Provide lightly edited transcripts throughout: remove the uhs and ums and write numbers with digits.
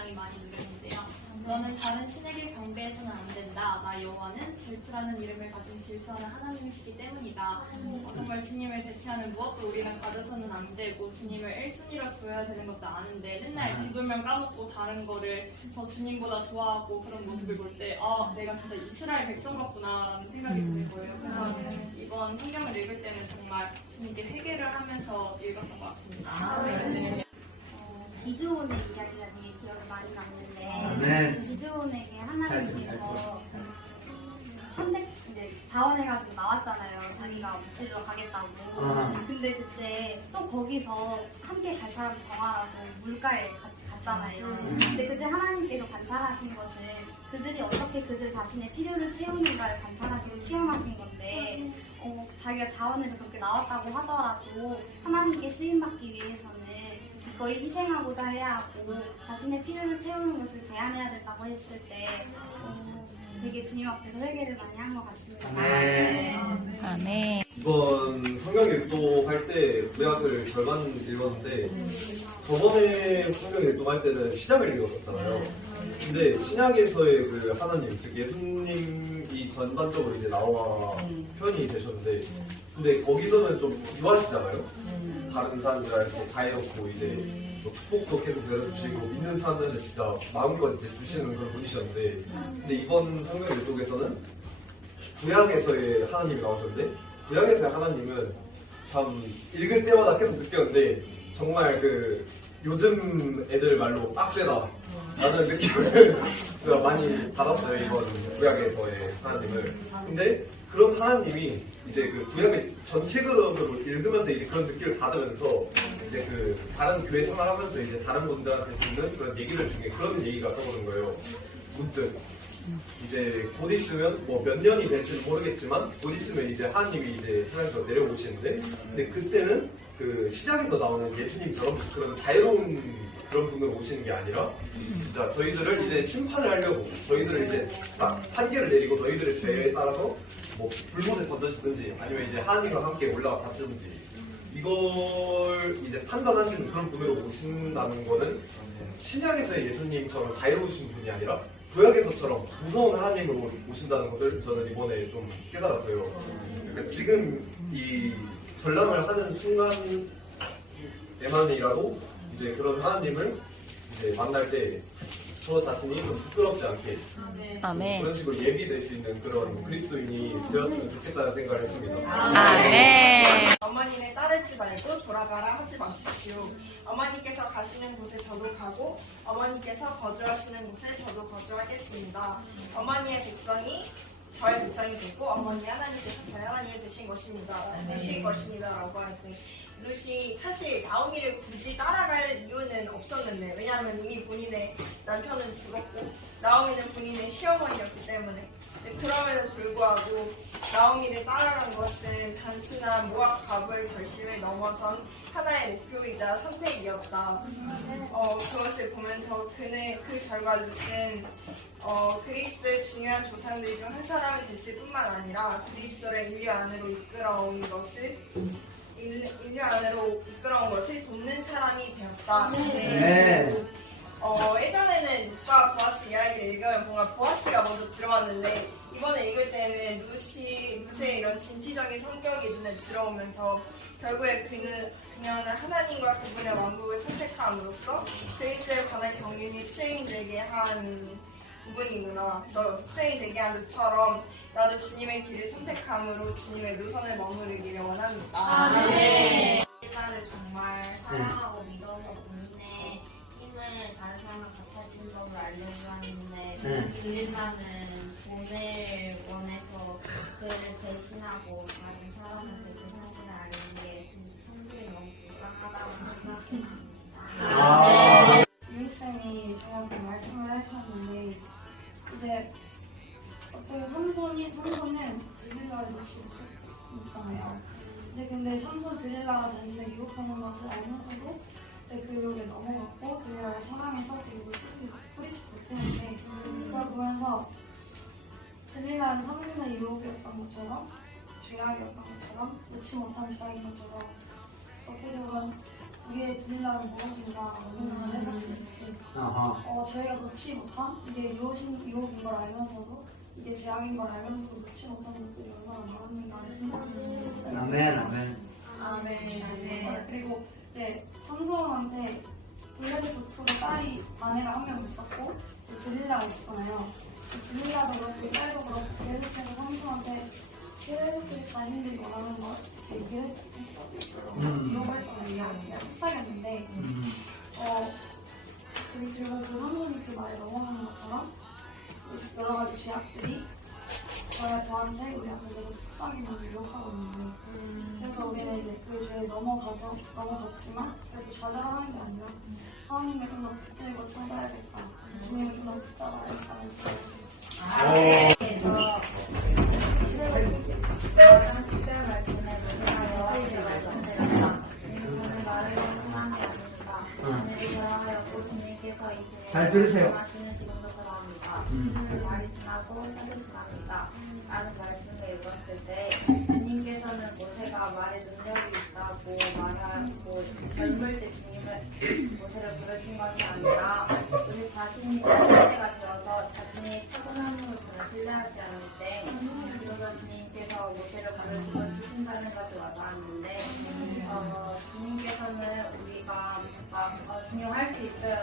분량이 많이 누렸는데요. 너는 다른 신에게 경배해서는 안 된다. 나 여호와는 질투라는 이름을 가진 질투하는 하나님이시기 때문이다. 정말 주님을 대체하는 무엇도 우리가 가져서는 안 되고 주님을 1순위로 둬야 되는 것도 아는데 맨날 기도면 까먹고 다른 거를 더 주님보다 좋아하고 그런 모습을 볼 때 내가 진짜 이스라엘 백성 같구나 라는 생각이 드는 거예요. 그래서 이번 성경을 읽을 때는 정말 주님께 회개를 하면서 읽었던 것 같습니다. 기드온의 이야기가 되게 기억에 많이 남는데 기드온에게 하나님께서 이제 자원해가지고 나왔잖아요. 자기가 목지로 가겠다고. 근데 그때 또 거기서 함께 갈 사람 정하라고 물가에 같이 갔잖아요. 근데 그때 하나님께서 관찰하신 것은 그들이 어떻게 그들 자신의 필요를 채우는가를 관찰하시고 시험하신 건데 자기가 자원해서 그렇게 나왔다고 하더라도 하나님께 쓰임받기 위해서는 거의 희생하고자 해야 하고 자신의 필요를 채우는 것을 제한해야 된다고 했을 때 되게 주님 앞에서 회개를 많이 한 것 같습니다. 아멘. 이번 성경 일독할 때 구약을 절반 읽었는데 저번에 성경 일독할 때는 신약을 읽었었잖아요. 근데 신약에서의 그 하나님, 즉 예수님이 전반적으로 이제 나와 표현이 되셨는데 근데 거기서는 좀 유하시잖아요. 다른 사람들한테 자유롭고 이제 뭐 축복도 계속 내려주시고 믿는 사람들은 진짜 마음껏 이제 주시는 그런 분이셨는데 근데 이번 성경 일독에서는 구약에서의 하나님이 나오셨는데 구약에서의 하나님은 참 읽을 때마다 계속 느꼈는데 정말 그 요즘 애들 말로 빡세다 라는 느낌을 많이 받았어요. 이번 구약에서의 하나님을. 근데 그런 하나님이 이제 그 구약의 전체적으로 읽으면서 이제 그런 느낌을 받으면서 이제 그 다른 교회 생활하면서 이제 다른 분들한테 듣는 그런 얘기들 중에 그런 얘기가 떠오르는 거예요. 문득 이제 곧 있으면 뭐 몇 년이 될지는 모르겠지만 곧 있으면 이제 하나님이 이제 세상에서 내려오시는데 근데 그때는 그 시작에서 나오는 예수님처럼 그런 자유로운 그런 분으로 오시는 게 아니라 진짜 저희들을 이제 심판을 하려고 저희들을 이제 딱 판결을 내리고 저희들의 죄에 따라서 뭐 불못에 던져지든지 아니면 이제 하나님과 함께 올라가 다치든지 이걸 이제 판단하시는 그런 분으로 오신다는 거는 신약에서의 예수님처럼 자유로우신 분이 아니라 구약에서처럼 무서운 하나님으로 오신다는 것을 저는 이번에 좀 깨달았어요. 그러니까 지금 이 전람을 하는 순간에만이라도 이제 그런 하나님을 이제 만날 때 저 자신이 좀 부끄럽지 않게 아멘. 그런 식으로 예비될 수 있는 그런 그리스도인이 되었으면 좋겠다는 생각을 했습니다. 아멘. 어머니를 따르지 말고 돌아가라 하지 마십시오. 어머니께서 가시는 곳에 저도 가고 어머니께서 거주하시는 곳에 저도 거주하겠습니다. 어머니의 백성이 저의 백성이 되고 어머니 하나님께서 저의 하나님이 되신 것입니다라고 할 때 룻이 사실 나오미를 굳이 따라갈 이유는 없었는데 왜냐하면 이미 본인의 남편은 죽었고 나오미는 본인의 시어머니였기 때문에 그럼에도 불구하고 나오미를 따라간 것은 단순한 모압 갑을 결심을 넘어선 하나의 목표이자 선택이었다. 그것을 보면서 그 결과 룻은 그리스도의 중요한 조상들 중 한 사람이 될지 뿐만 아니라 그리스도를 인류 안으로 이끌어온 것을 돕는 사람이 되었다. 예전에는 룻과 보아스 이야기를 읽으면 뭔가 보아스가 먼저 들어왔는데 이번에 읽을 때는 룻의 이런 진취적인 성격이 눈에 들어오면서 결국에 그녀는 하나님과 그분의 왕국을 선택함으로써 그리스도에 관한 경륜이 수행되게 한 부분이구나. 그래서 수행되게 한 룻처럼 나도 주님의 길을 선택함으로 주님의 묘선을 머무르기를 원합니다. 나를 정말 사랑하고 믿어서 본인의 힘을 다른 사람과 같아진 법을 알려고 하는데 그릴라는 돈을 원해서 그를 대신하고 다른 사람한테 그 사실을 아는 게 성질이 너무 불쌍하다고 생각합니다. 유미쌤이 저한테 말씀을 하셨는데 이제 어떤 삼손은 드릴라를 놓치잖아요. 근데 삼손 드릴라가 자신을 유혹하는 것을 알면서도 그 유혹에 넘어갔고 드릴라를 사랑해서 그리고 뿌리치고 했는데 그걸 보면서 드릴라는 삼손의 유혹이었던 것처럼 죄악이었던 것처럼 놓지 못한 죄악인 것처럼 어떻게 보면 우리의 드릴라는 무엇인가 고민을 해봤을 때 저희가 넣지 못한 이게 유혹인 걸 알면서도 이게 재앙인 걸 알면서도 넣지 못한 것들이 얼마나 많은가를 생각해요. 아멘. 그리고 이제 삼손한테 블레드 조프의 딸이 아내가 한 명 있었고 드릴라가 있었잖아요. 드릴라도 그렇고 딸도 그렇고 계속해서 삼손한테 계속해서 자신들이 원하는 걸 얘기를 했었어요. 이러고 했잖아요. 속삭였는데 그리고 그 삼손이 그 말에 넘어가는 것처럼 여러 가지 죄악들이 저한테 우리한테 되게 속삭이면서 유혹하거든요. 그래서 우리는 이제 그 죄에 넘어졌지만 그래도 좌절하는 게 아니라 하나님을 좀 더 붙들고 찾아야겠다. 주님을 좀 더 붙잡아야겠다는 특별 말씀에 모세가 여호와의 말씀대로다. 주님은 나를 사랑이 아닙니다. 주님을 사랑하였고 주님께서 이 잘 들으세요. 말씀을 지금도 그러합니다. 주님은 말이 지나고 사실 지납니다. 라는 말씀을 읽었을 때 주님께서는 모세가 말에 능력이 있다고 말하고 젊을 때 모세를 부르신 것이 아니라 우리 자신이 때가 되어서 자신이 차분한 힘을 보는 신뢰하지 않을 때 그래서 주님께서 모세를 부르시고 쓰신다는 것이 와닿았는데 주님께서는 우리가 주님 할 수 있어요.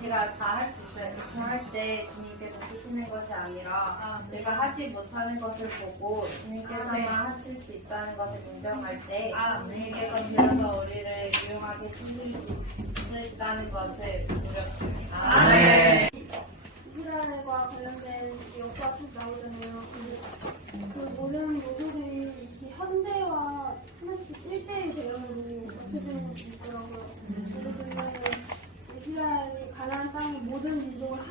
제가 다 할 수 있어요. 할 때 주님께서 쓰시는 것이 아니라 내가 하지 못하는 것을 보고 주님께서만 하실 수 있다는 것을 인정할 때 주님께서 비로소 우리를 유용하게 쓰실 수 있다는 것을 보였습니다. 이스라엘과 관련된 역사가 쭉 나오잖아요. 그 모든 모습들이 이 현대와 하나씩 1대1 대응으로 맞춰지는 것이 있더라고요. 그래서 보면 이스라엘이 가나안 땅의 모든 민족을 한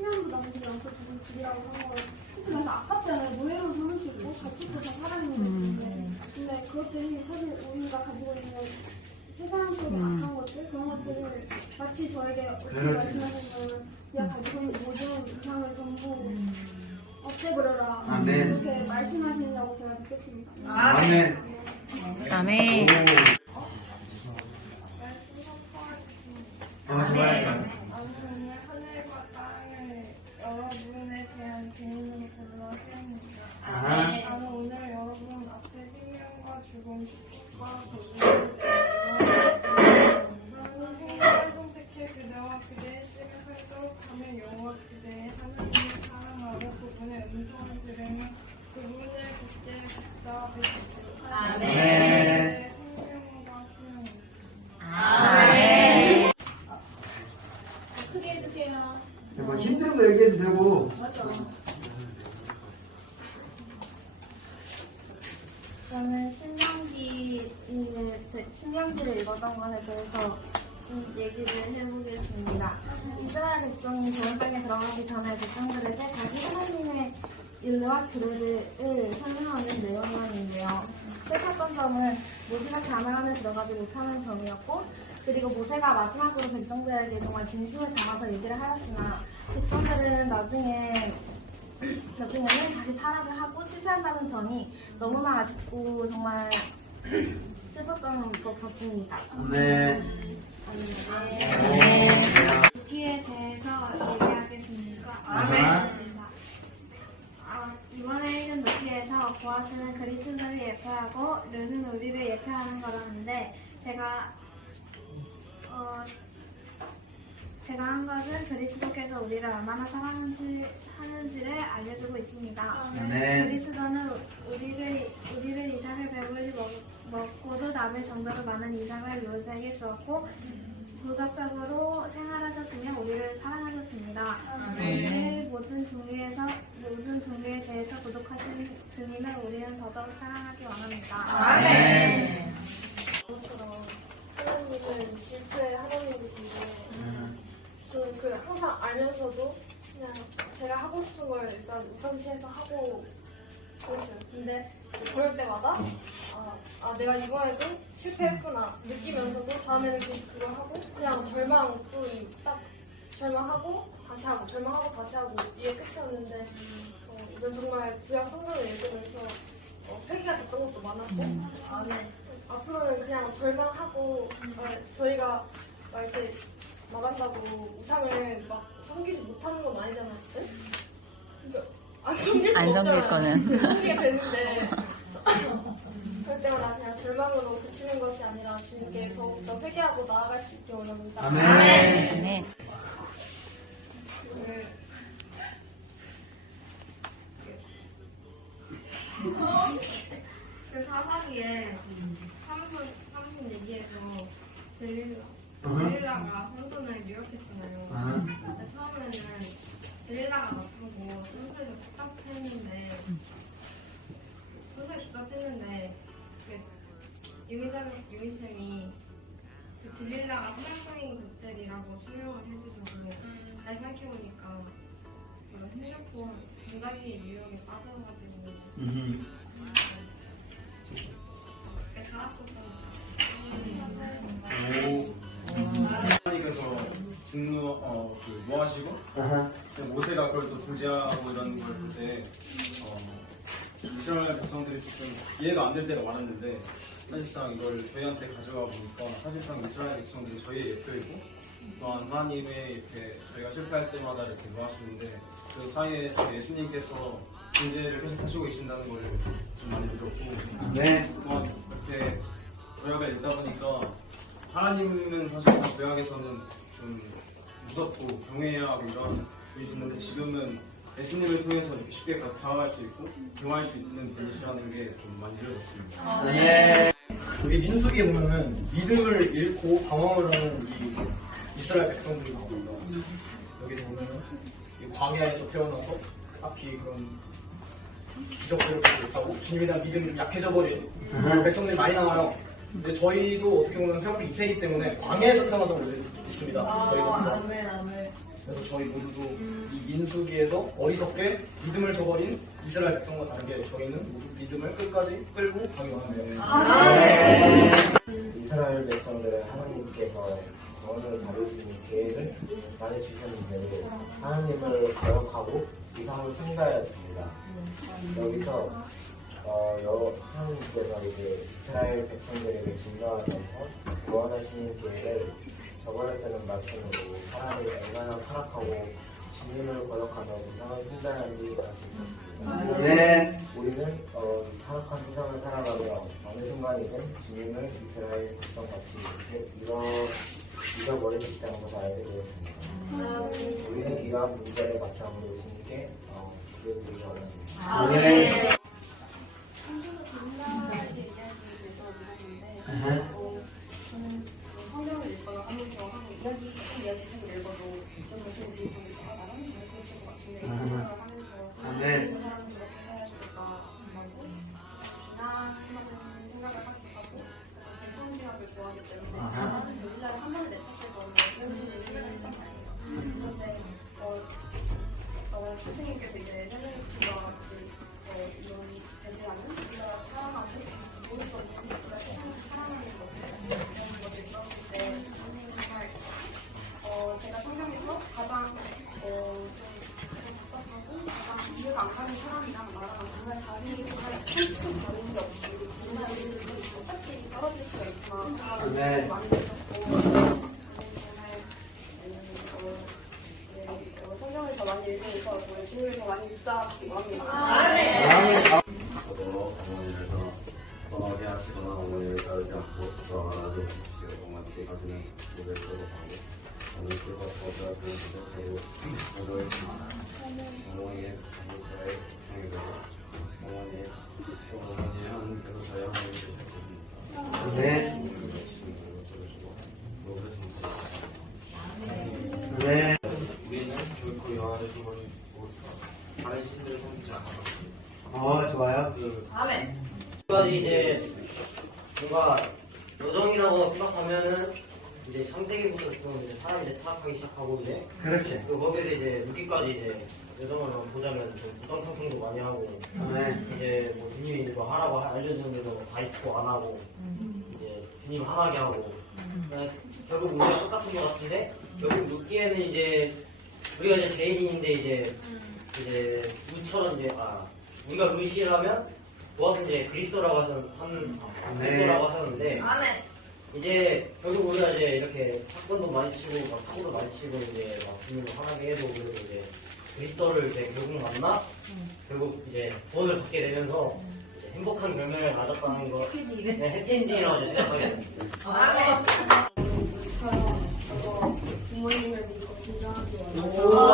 명도 남기지 않고 죽이라고 한 거예요. 그래서 아깝잖아요. 노예로 삼을 수 있고 가축도 다 살아있는 건데. 근데 그것들이 사실 우리가 가지고 있는 세상 속의 악한 것들, 그런 것들을 마치 저에게 어떻게 말씀하신 거는 우리가 가지고 있는 모든 이상을 전부 없애버려라. 그렇게 말씀하신다고 제가 느꼈습니다. 아멘. 나는 오늘 하늘과 땅을 여러분에 대한 재밌는 글로 세웁니다. 나는 오늘 여러분 앞에 생명과 죽음, 축복과 거짓을 나는 생명을 선택해 그대와 그대의 씨를 살도록 하며 여호와 그대의 하나님을 사랑하고 그분의 음성을 들으며 그분을 굳게 붙잡으십시오. 아멘. 생명과 아멘. 크게 해주세요. 뭐 힘든 거 얘기해도 되고. 저는 신명기를 읽었던 것에 대해서 좀 얘기를 해보겠습니다. 이스라엘 백성이 좋은 땅에 들어가기 전에 백성들에게 다시 하나님의 일과 규례를 설명하는 내용이었는데요. 뜻했던 점은 모세가 가나안에 들어가지 못하는 점이었고, 그리고 모세가 마지막으로 백성들에게 정말 진심을 담아서 얘기를 하였으나 백성들은 나중에는 다시 타락을 하고 실패한다는 점이 너무나 아쉽고 정말 슬펐던 것 같습니다. 기에 대해서 얘기하겠습니다. 이번에 읽은 루키에서 보아스는 그리스도를 예표하고 르는 우리를 예표하는 거라는데 제가 한 것은 그리스도께서 우리를 얼마나 사랑하는지를 알려주고 있습니다. 그리스도는 우리를 이삭을 배불리 먹고도 남을 정도로 많은 이삭을 모세에게 주었고 도덕적으로 생활하셨으며 우리를 사랑하셨습니다. 오늘 모든 종류에 대해서 도덕하신 주님을 우리는 더더욱 사랑하기 원합니다. 그것처럼 하나님은 질투의 하나님이신데 저는 항상 알면서도 그냥 제가 하고 싶은 걸 일단 우선시해서 하고 그랬어요. 근데 그럴 때마다 내가 이번에도 실패했구나 느끼면서도 다음에는 계속 그걸 하고 그냥 절망뿐 딱 절망하고 다시 하고 절망하고 다시 하고 이게 끝이었는데 이건 정말 구약 성경을 읽으면서 회개가 됐던 것도 많았고 앞으로는 그냥 절망하고 저희가 막 이렇게 말한다고 한다고 우상을 막 섬기지 못하는 건 아니잖아요. 네? 그러니까 안 섬길 수 안 섬길 없잖아요. 거는. 섬기게 되는데 그럴 때마다 그냥 절망으로 그치는 것이 아니라 주님께 더욱더 회개하고 나아갈 수 있게 원합니다. 아멘. 그 사사기에 3분 얘기해서 델릴라가 삼손을 유혹했잖아요. 근데 처음에는 델릴라가 나쁘고 삼손이 답답했는데 유미쌤이 그 델릴라가 사랑꾼인 그들이라고 설명을 해주셔서 잘 생각해보니까 그 핸드폰 중간에 유혹에 빠져가지고 하나님께서 직무 뭐 하시고 모세가 그걸 또 중재하고 이런 걸 볼 때 이스라엘 백성들이 조금 이해가 안 될 때가 많았는데 사실상 이걸 저희한테 가져가 보니까 사실상 이스라엘 백성들이 저희의 예표이고 또한 하나님의 이렇게 저희가 실패할 때마다 이렇게 도와주시는데 그 사이에 예수님께서 중재를 계속 하시고 계신다는 걸 좀 많이 느꼈고 네. 또한 이렇게 구약을 읽다 보니까 하나님은 사실 구약에서는 좀 무섭고 경외해야 하고 이런 분이시는데 지금은 예수님을 통해서 이렇게 쉽게 다가갈 수 있고 경험할 수 있는 분이시라는 게 좀 많이 느껴졌습니다. 네. 여기 민수기에 보면은 믿음을 잃고 방황을 하는 이 이스라엘 백성들이 나옵니다. 여기 보면은 이 광야에서 태어나서 딱히 그런 기적들을 보지 못하고 주님에 대한 믿음이 좀 약해져 버린 백성들이 많이 나와요. 근데 저희도 어떻게 보면 태어난 2세기 때문에 광야에서 태어나던 우리 있습니다. 저희가 그래서 저희 모두도 이 민수기에서 어리석게 믿음을 저버린 이스라엘 백성과 다르게 저희는 모두 믿음을 끝까지 끌고 가기 원합니다. 이스라엘 백성들을 하나님께서 구원을 다룰 수 있는 계획을 많이 주셨는데 하나님을 거역하고 이상을 숭배하였습니다. 여기서 하나님께서 이제 이스라엘 백성들에게 진노하셔서 구원하시는 계획을 저번에 때는 말씀으로 사람이 얼마나 타락하고 주님을 거역하며 이상을 숭배하는지 알 수 있었습니다. 네. 우리는 타락한 세상을 살아가며 어느 순간이든 주님을 이스라엘 백성같이 잊어버리셨기 때문에 것을 알게 되었습니다. 우리는 이러한 문제를 바탕으로 예수님께 기도드리기 원합니다. 네. 성경을 델릴라에 대해서 물어봤는데 저는 성경을 읽어요 하면서 하고 이야기를 읽어도 좀 모습이 보면서 나랑 관심 있을 것 같은데 생각을 하면서 그 사람은 그렇게 해야 될까 하고 비난하는 생각을 하기도 하고 대통령을 좋아하기 때문에 나는 델릴라를 한 번에 내쳤을 거면 그런 식으로 생각했단 말이에요. 그런데 선생님께서 이제 설명해 주신 것 같이 이런 델릴라는 우리가 사랑하고 모든 것을 우리가 세상에서 사랑하는 것 이런 것을 읽었을 때 선생님 정말 제가 성경에서 가장 좀 답답하고 가장 이해가 안 가는 사람이랑 나랑 정말 다른 게 없이 정말 똑같이 떨어질 수가 있구나 그런 네. 많이 느꼈고 성경을 더 많이 읽으면서 예수님을 더 많이 믿자고 합니다. 저도 어머니에서 떠나게 하시거나 어머니를 따르지 않고 돌아가라 주십시오. 어머니께 가지는 고백을 하고 어머니 불과 저보다 좋은 부족하고 저도했습니다. 어머니의 저의 성의대로 어머니의 하나님께서 저의 하나님을 살펴줍니다. 네. 네. 우리는 결코 여호와의 주권을 보고 다른 신들을 섬기지 않아. 좋아요. 아멘. 까지 이제 뭔가 여정이라고 생각하면은 이제 창세기부터 좀 이제 사람이 이제 타락하기 시작하고 이제 그렇지. 또 거기서 이제 여기까지 이제 여정을 보자면 좀 부정탐정도 많이 하고 네. 이제 뭐 주님이 뭐 하라고 알려주는데도 다 잊고 안 하고 이제 주님 하나게 하고 결국 우리가 똑같은 것 같은데 결국 룻기에는 이제 우리가 이제 죄인인데 이제 룻처럼 이제 우리가 룻이라면 도와서 이제 그리스도라고 하는 그리스도라고 하셨는데 아멘. 이제 결국 우리가 이제 이렇게 사건도 많이 치고 막 사고도 많이 치고 이제 막 주민을 화나게 해도 그래도 이제 그리스도를 이제 결국 만나 결국 이제 구원을 받게 되면서 이제 행복한 결말을 맞았다는 거 해피엔딩이라고 이제 생각하게 됩니다. 저요. 저도 부모님을 믿고 진정하게 와요.